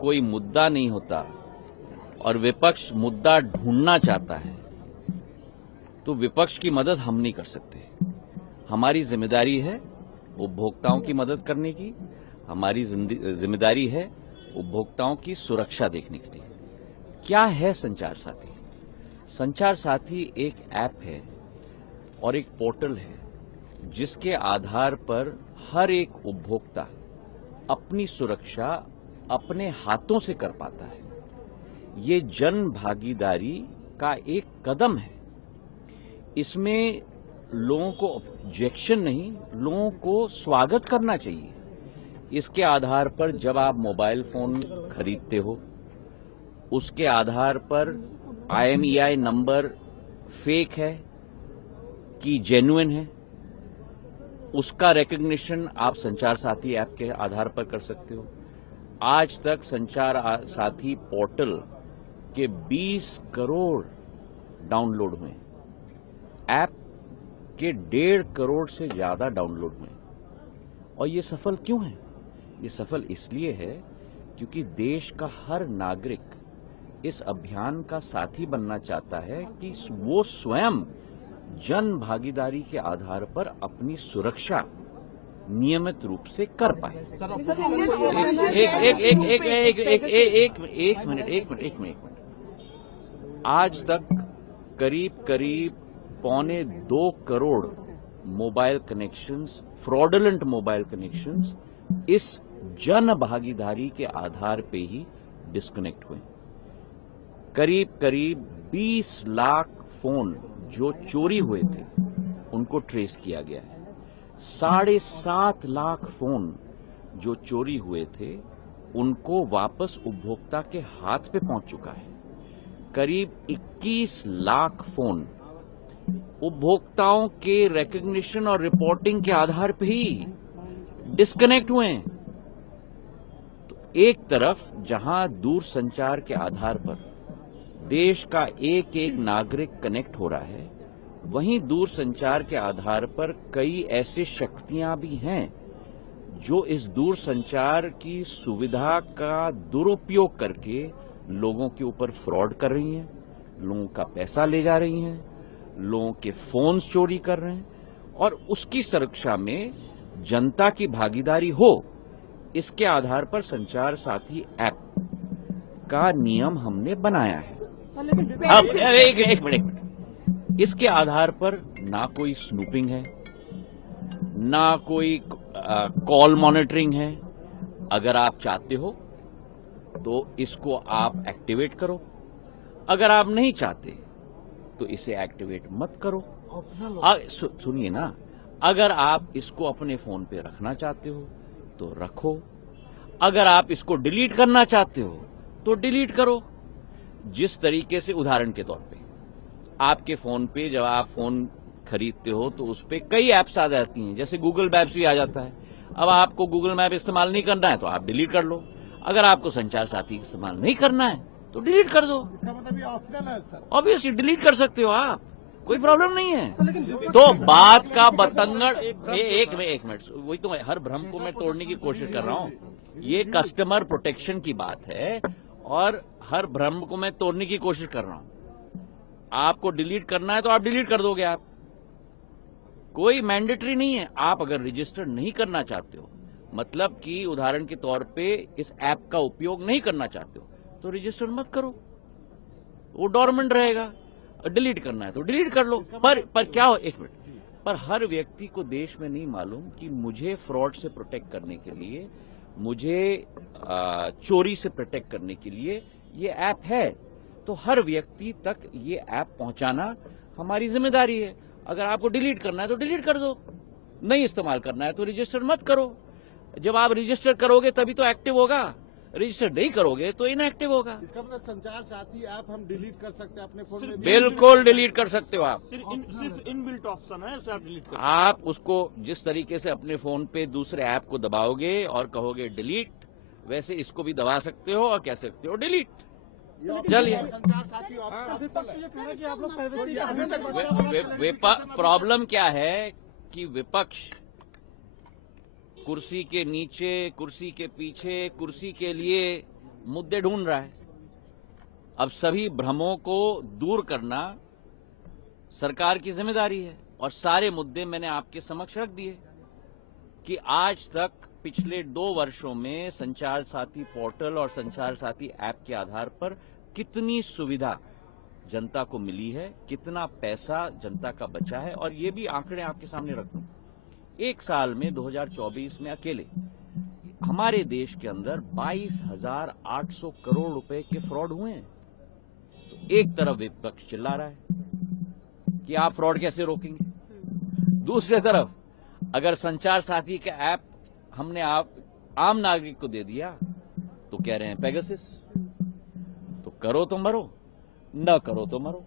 कोई मुद्दा नहीं होता और विपक्ष मुद्दा ढूंढना चाहता है तो विपक्ष की मदद हम नहीं कर सकते। हमारी जिम्मेदारी है उपभोक्ताओं की मदद करने की, हमारी जिम्मेदारी है उपभोक्ताओं की सुरक्षा देखने के लिए। क्या है संचार साथी? संचार साथी एक ऐप है और एक पोर्टल है जिसके आधार पर हर एक उपभोक्ता अपनी सुरक्षा अपने हाथों से कर पाता है। ये जन भागीदारी का एक कदम है। इसमें लोगों को ऑब्जेक्शन नहीं, लोगों को स्वागत करना चाहिए। इसके आधार पर जब आप मोबाइल फोन खरीदते हो, उसके आधार पर IMEI नंबर फेक है कि जेन्युइन है, उसका रिकॉग्निशन आप संचार साथी ऐप के आधार पर कर सकते हो। आज तक संचार साथी पोर्टल के 20 करोड़ डाउनलोड हुए, ऐप के 1.5 करोड़ से ज्यादा डाउनलोड हुए। और ये सफल क्यों है? ये सफल इसलिए है क्योंकि देश का हर नागरिक इस अभियान का साथी बनना चाहता है कि वो स्वयं जन भागीदारी के आधार पर अपनी सुरक्षा नियमित रूप से कर पाए। एक मिनट। आज तक करीब 1.25 crore mobile connections, fraudulent mobile connections इस जन भागीदारी के आधार पे ही डिस्कनेक्ट हुए। करीब 20 लाख फोन जो चोरी हुए थे उनको ट्रेस किया गया है। 7.5 लाख फोन जो चोरी हुए थे उनको वापस उपभोक्ता के हाथ पे पहुंच चुका है। करीब 21 लाख फोन उपभोक्ताओं के रिकॉग्निशन और रिपोर्टिंग के आधार पे ही डिस्कनेक्ट हुए हैं। तो एक तरफ जहां दूरसंचार के आधार पर देश का एक एक नागरिक कनेक्ट हो रहा है, वहीं दूरसंचार के आधार पर कई ऐसी शक्तियां भी हैं जो इस दूरसंचार की सुविधा का दुरुपयोग करके लोगों के ऊपर फ्रॉड कर रही हैं, लोगों का पैसा ले जा रही हैं, लोगों के फोन्स चोरी कर रहे हैं। और उसकी सुरक्षा में जनता की भागीदारी हो, इसके आधार पर संचार साथी ऐप का नियम हमने बनाया है। अब एक मिनट, इसके आधार पर ना कोई स्नूपिंग है, ना कोई कॉल मॉनिटरिंग है। अगर आप चाहते हो तो इसको आप एक्टिवेट करो, अगर आप नहीं चाहते तो इसे एक्टिवेट मत करो। सुनिए ना, अगर आप इसको अपने फोन पे रखना चाहते हो तो रखो, अगर आप इसको डिलीट करना चाहते हो तो डिलीट करो। जिस तरीके से, उदाहरण के तौर पे, आपके फोन पे जब आप फोन खरीदते हो तो उस पे कई ऐप्स आ जाती हैं, जैसे गूगल मैप्स भी आ जाता है। अब आपको गूगल मैप इस्तेमाल नहीं करना है तो आप डिलीट कर लो। अगर आपको संचार साथी इस्तेमाल नहीं करना है तो डिलीट कर दो। इसका मतलब ये ऑप्शनल है सर। ऑब्वियसली डिलीट कर सकते हो आप, कोई प्रॉब्लम नहीं है। तो बात का बतंगड़ एक मिनट, वही तो हर भ्रम को मैं तोड़ने की कोशिश कर रहा हूँ। ये कस्टमर प्रोटेक्शन की बात है और हर भ्रम को मैं तोड़ने की कोशिश कर रहा हूं। आपको डिलीट करना है तो आप डिलीट कर दोगे, आप, कोई मैंडेटरी नहीं है। आप अगर रजिस्टर नहीं करना चाहते हो, मतलब कि उदाहरण के तौर पे इस ऐप का उपयोग नहीं करना चाहते हो, तो रजिस्टर मत करो, वो डोरमेंट रहेगा। डिलीट करना है तो डिलीट कर लो। पर क्या हो, एक मिनट, पर हर व्यक्ति को देश में नहीं मालूम कि मुझे फ्रॉड से प्रोटेक्ट करने के लिए, मुझे चोरी से प्रोटेक्ट करने के लिए ये ऐप है। तो हर व्यक्ति तक ये ऐप पहुंचाना हमारी जिम्मेदारी है। अगर आपको डिलीट करना है तो डिलीट कर दो, नहीं इस्तेमाल करना है तो रजिस्टर मत करो। जब आप रजिस्टर करोगे तभी तो एक्टिव होगा, रजिस्टर नहीं करोगे तो इनएक्टिव होगा। इसका मतलब संचार साथी ऐप हम डिलीट कर सकते हैं अपने फोन में? बिल्कुल डिलीट कर सकते हो आप। सिर्फ इनबिल्ट ऑप्शन है, उसे आप डिलीट कर। आप उसको जिस तरीके से अपने फोन पे दूसरे ऐप को दबाओगे और कहोगे डिलीट, वैसे इसको भी दबा सकते हो और कह सकते हो डिलीट। चलिए, संचार साथी प्रॉब्लम क्या है कि विपक्ष कुर्सी के नीचे, कुर्सी के पीछे, कुर्सी के लिए मुद्दे ढूंढ रहा है। अब सभी भ्रमों को दूर करना सरकार की जिम्मेदारी है और सारे मुद्दे मैंने आपके समक्ष रख दिए कि आज तक पिछले 2 वर्षों में संचार साथी पोर्टल और संचार साथी ऐप के आधार पर कितनी सुविधा जनता को मिली है, कितना पैसा जनता का बचा है। और ये भी आंकड़े आपके सामने रख दूं, एक साल में 2024 में अकेले हमारे देश के अंदर 22,800 करोड़ रुपए के फ्रॉड हुए हैं। तो एक तरफ विपक्ष चिल्ला रहा है कि आप फ्रॉड कैसे रोकेंगे, दूसरी तरफ अगर संचार साथी का ऐप हमने आम नागरिक को दे दिया तो कह रहे हैं पेगासस। तो करो तो मरो, न करो तो मरो।